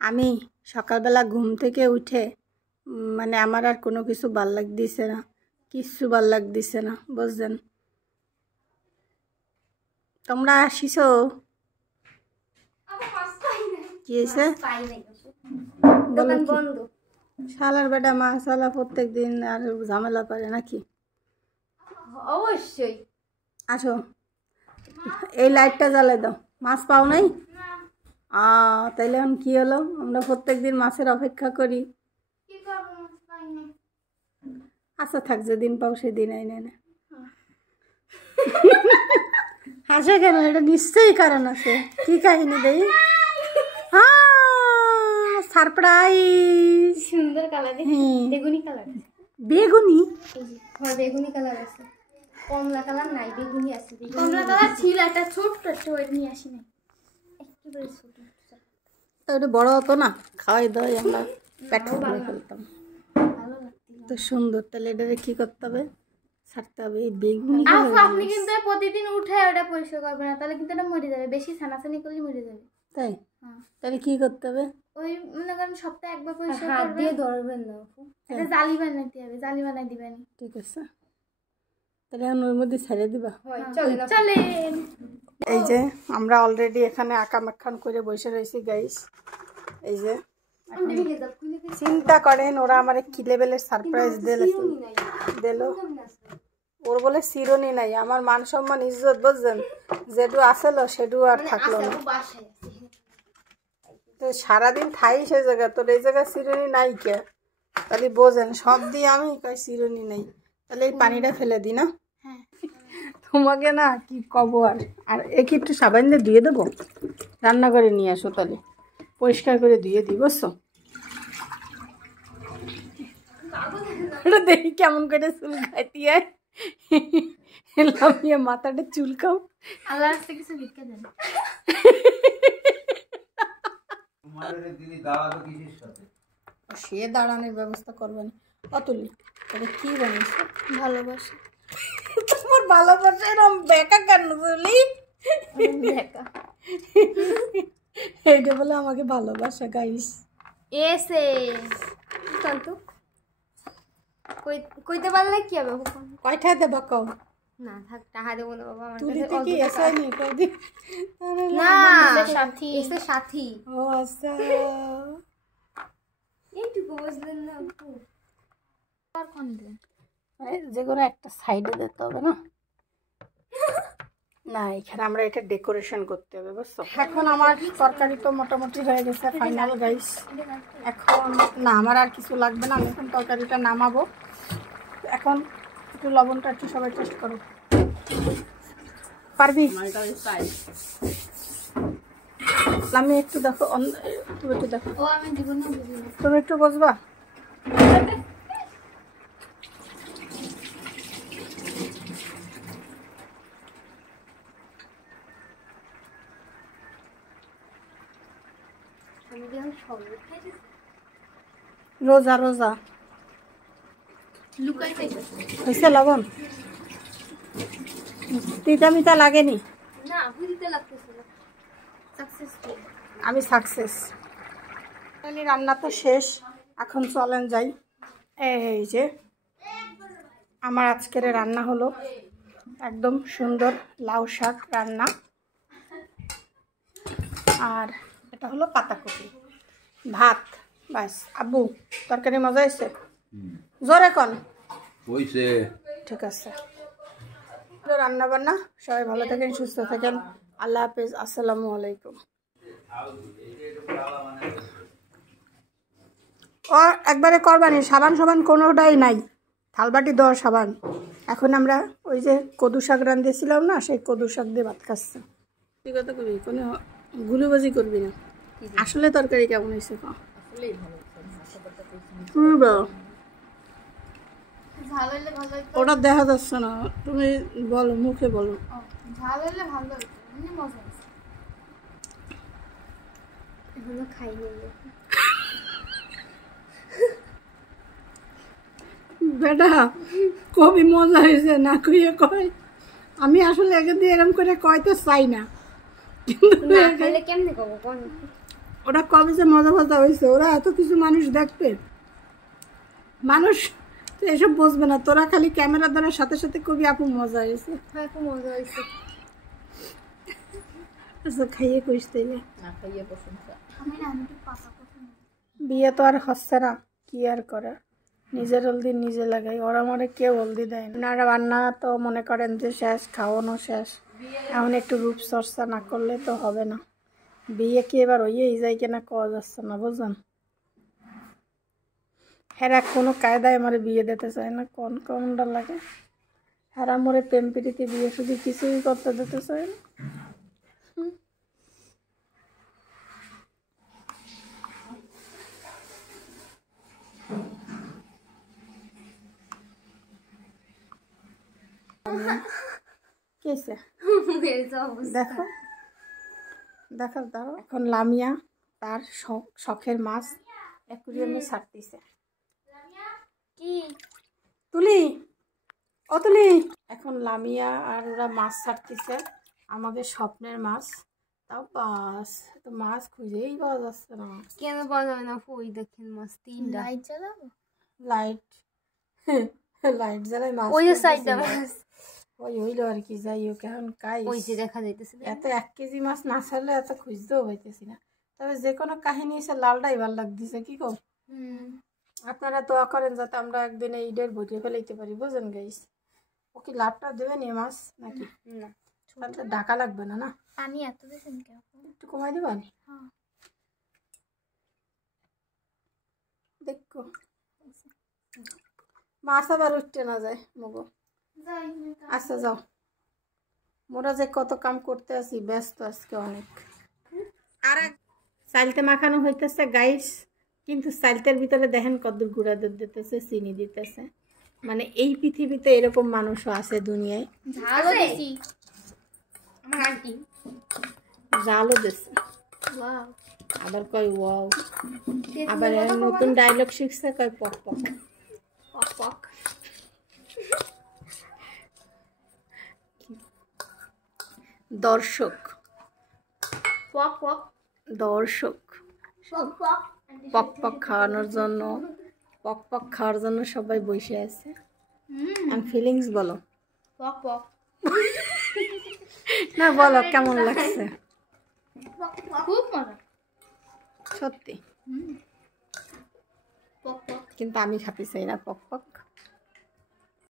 আমি সকালবেলা ঘুম থেকে উঠে মানে আমার আর কোনো কিছু ভাল লাগতেছে না, কিচ্ছু ভাল লাগতেছে না, বুঝছেন? তোমরা আসিস কি হয়েছে? শালার বেটা মাছালা প্রত্যেক দিন আর ঝামেলা করে নাকি? অবশ্যই। আসো, এই লাইটটা জ্বালাই দাও। মাছ পাও নাই? তাইলে এখন কি হলো? আমরা প্রত্যেক দিন মাছের অপেক্ষা করি। আচ্ছা থাক, যেদিন পাও সেদিন আইনে না। হাসে কেন? এটা নিশ্চয়ই কারণ আছে। কি কাহিনী দেই? সারপ্রাইজ। সুন্দর কালার, বেগুনি কালার। বেগুনি? হ্যাঁ বেগুনি কালার আছে, কমলা কালার নাই, বেগুনি আছে। কমলা কালার ছিল একটা ছোট্ট একটা, ওই নিয়ে আসি নাই, একেবারে ছোট। ওটা বড় হতো না, খাওয়াই দাওয়াই আমরা পেট ভরে ফেলতাম। ভালো লাগতো তো সুন্দর। তাহলে এটা কি করতে হবে? ছাড়তে হবে এই বেগুনি। আপনি কিন্তু প্রতিদিন উঠে ওটা পরিষ্কার করবেন না, তাহলে কিন্তু এটা মরে যাবে, বেশি ছানাছানি করলে মরে যাবে। তাই? তাহলে কি করতে হবে? ওই মনে করেন সপ্তাহে একবার পরিষ্কার করবেন, হাত দিয়ে ধরবেন না, এটা জালি বানাইতে হবে, জালি বানাই দিবেন। ঠিক আছে, তাহলে এখন ওর মধ্যে ছেড়ে দিবা। চলেন। এই যে আমরা অলরেডি এখানে আঁকামাখান করে বসে রয়েছি গাইস। এই যে চিন্তা করেন ওরা আমার কি লেভেলের সারপ্রাইজ দিল। ওর বলে চিরুনি নাই, আমার মান সম্মান ইজ্জত বুঝছেন, যেটু আসলো সেটু আর থাকলো না। তো সারাদিন থাই সে জায়গা, তোর এই জায়গায় চিরুনি নাই কে? তাহলে বোঝেন সব দিয়ে আমি কই চিরুনি নাই, তাহলে এই পানিটা ফেলে দিই না। তোমাকে না কি কব আর। আর একে একটু সাবান দিয়ে ধুয়ে দেবো, রান্না করে নিয়ে আসো, তাহলে পরিষ্কার করে ধুয়ে দিই, বুঝছো? এটা দেখি কেমন করে চুল খাইতে লামিয়ে মাথাটা চুলকাও। আল্লাহ রাস্তায় কিছু ভিক্ষা দেন। সে দাঁড়ানোর ব্যবস্থা করবেন। অতুলি এটা কি বানিয়েছে? ভালোবাসা। তোমার ভালোবাসা এরকম বেকা কেন তুলি? এইটা বলে আমাকে ভালোবাসা গাইস। এসে তো কইতে পারলে কি হবে? কয়টা দেবা কও? না থাক, টাকা দেবো না বাবা, আমার তুলি থেকে এসআইনি কদি না, সাথী এসে সাথী। ও আচ্ছা, এইটুকু বুঝলেন না আপু? আর কোন দেন? যে কোনো একটা সাইডে দিতে হবে না? না, এখানে আমরা এটা ডেকোরেশন করতে হবে, বুঝছো? এখন আমার তরকারি তো মোটামুটি হয়ে গেছে, ফাইনাল গাইস। এখন না আমার আর কিছু লাগবে না, আমি এখন তরকারিটা নামাবো। এখন একটু লবণটা একটু সবাই টেস্ট করো। পারবি? আমি একটু দেখো, তুমি একটু দেখো। ও আমি দিব না, তুমি একটু বসবা। রোজা রোজা হয়েছে লবণ? তিতা মিতা লাগেনি? না বুঝতে লাগতেছিল, সাকসেসফুল, আমি সাকসেস। রান্না তো শেষ, এখন চলেন যাই। এই যে আমার আজকের রান্না হলো একদম সুন্দর লাউ শাক রান্না, আর এটা হলো পাতাকপি ভাত, বাস। আব্বু তরকারি মজা হয়েছে? জোরে কোন হয়েছে? ঠিক আছে, রান্না বান্না। সবাই ভালো থাকেন, সুস্থ থাকেন, আল্লাহ হাফেজ, আসসালামু আলাইকুম। একবারে করবানি, সাবান সাবান কোনোটাই নাই, থালবাটি দেওয়া সাবান। এখন আমরা ওই যে কদু শাক রাঁধেছিলাম না, সেই কদু শাক দিয়ে ভাত খাচ্ছে। তুই কথা করবি, কোনো গুলুবাজি করবি না। আসলে তরকারি কেমন হয়েছে? ওটা দেখা যাচ্ছে না, তুমি বলো, মুখে বলো। ঝাল হলে ভালো হতো, মজা আছে। এখনো খাইনি বেটা, খুবই মজা হয়েছে না কইয়ে কয়। আমি আসলে একে দিয়ে এরকম করে কয়তে চাই না, কিন্তু কেমনে কব কোন ওরা কবে যে মজা মজা হয়েছে, ওরা এত কিছু মানুষ দেখবে, মানুষ তো এসব বুঝবে না। তোরা খালি ক্যামেরা ধরার সাথে সাথে কবি আপু মজা হয়েছে। হ্যাঁ খুব মজা হয়েছে। আচ্ছা খাইয়ে কইস তাইলে। না খাইয়ে প্রশংসা। আমি না আমি পাকা পছন্দ। বিয়ে তো আর হচ্ছে না, কি আর করা, নিজের হলদি নিজে লাগাই। ওরা মনে কেউ হলদি দেয় না। রান্না তো মনে করেন যে শেষ, খাওয়ানো শেষ, এখন একটু রূপচর্চা না করলে তো হবে না। বিয়ে কি এবার হইয়েই যায় কিনা কওয়া যাচ্ছে না, বুঝলেন। হেরা কোনো কায়দায় আমার বিয়ে দিতে চায় না, কোনটা লাগে। হেরা মোরে প্রেম প্রীতি বিয়ে শুধু কিছুই করতে দিতে চায় না। দেখো দেখো দাও। এখন লামিয়া তার শখের মাছ অ্যাকুরিয়ামে ছাড়তেছে। কি তুলি ও তুলি, এখন লামিয়া আর ওরা মাছ ছাড়তেছে, আমাদের স্বপ্নের মাছ। তাও বাস তো মাছ খুঁজেই পাওয়া যাচ্ছে না। কেন পাওয়া যাবে না? ওই দেখেন মাছ তিনটা। লাইট জ্বালাবো? লাইট লাইট জ্বালাই মাছ ওই যে সাইডটা মাছ ওই হইলো আর কি। যাই হোক এখন কাই ওই যে দেখা যাইতেছে। এত 1 কেজি মাছ না ছাড়লে এত খুঁজতেও হইতেছি না। তবে যে কোনো কাহিনী এসে লালটাই ভাল লাগতেছে, কি কর। আপনারা দোয়া করেন যাতে আমরা একদিন এই ঈদের ভরিয়ে ফেলাইতে পারি, বুঝেন গাইস। ও কি লাভটা দেবে নি মাছ নাকি? না তাহলে ঢাকা লাগবে না। না পানি এত বেশি কেন? একটু কমাই দেবেন। হ্যাঁ দেখো মাছ আবার উঠতে না যায় মগো। আচ্ছা যাও, মোরা যে কত কাম করতে আছি, ব্যস্ত আজকে অনেক। আর চাইলতে মাখানো হইতেছে গাইস, কিন্তু চাইলতের ভিতরে দেখেন কতদূর গুঁড়া দুধ দিতেছে, চিনি দিতেছে। মানে এই পৃথিবীতে এরকম মানুষও আছে দুনিয়ায়। ঝালও দিছি আমার আন্টি, জালও দিছে। ওয়াও আবার কয় ওয়াও, আবার নতুন ডায়লগ শিখছে, কয় পক পক পক পক। দর্শক পক পক দর্শক পক পক পক পক খাওয়ানোর জন্য, পক পক খাওয়ার জন্য সবাই বসে আছে। আমি ফিলিংস বলো। পক পক না বলো কেমন লাগছে? খুব মজা সত্যি, পক পক। কিন্তু আমি খাতে চাই না পক পক।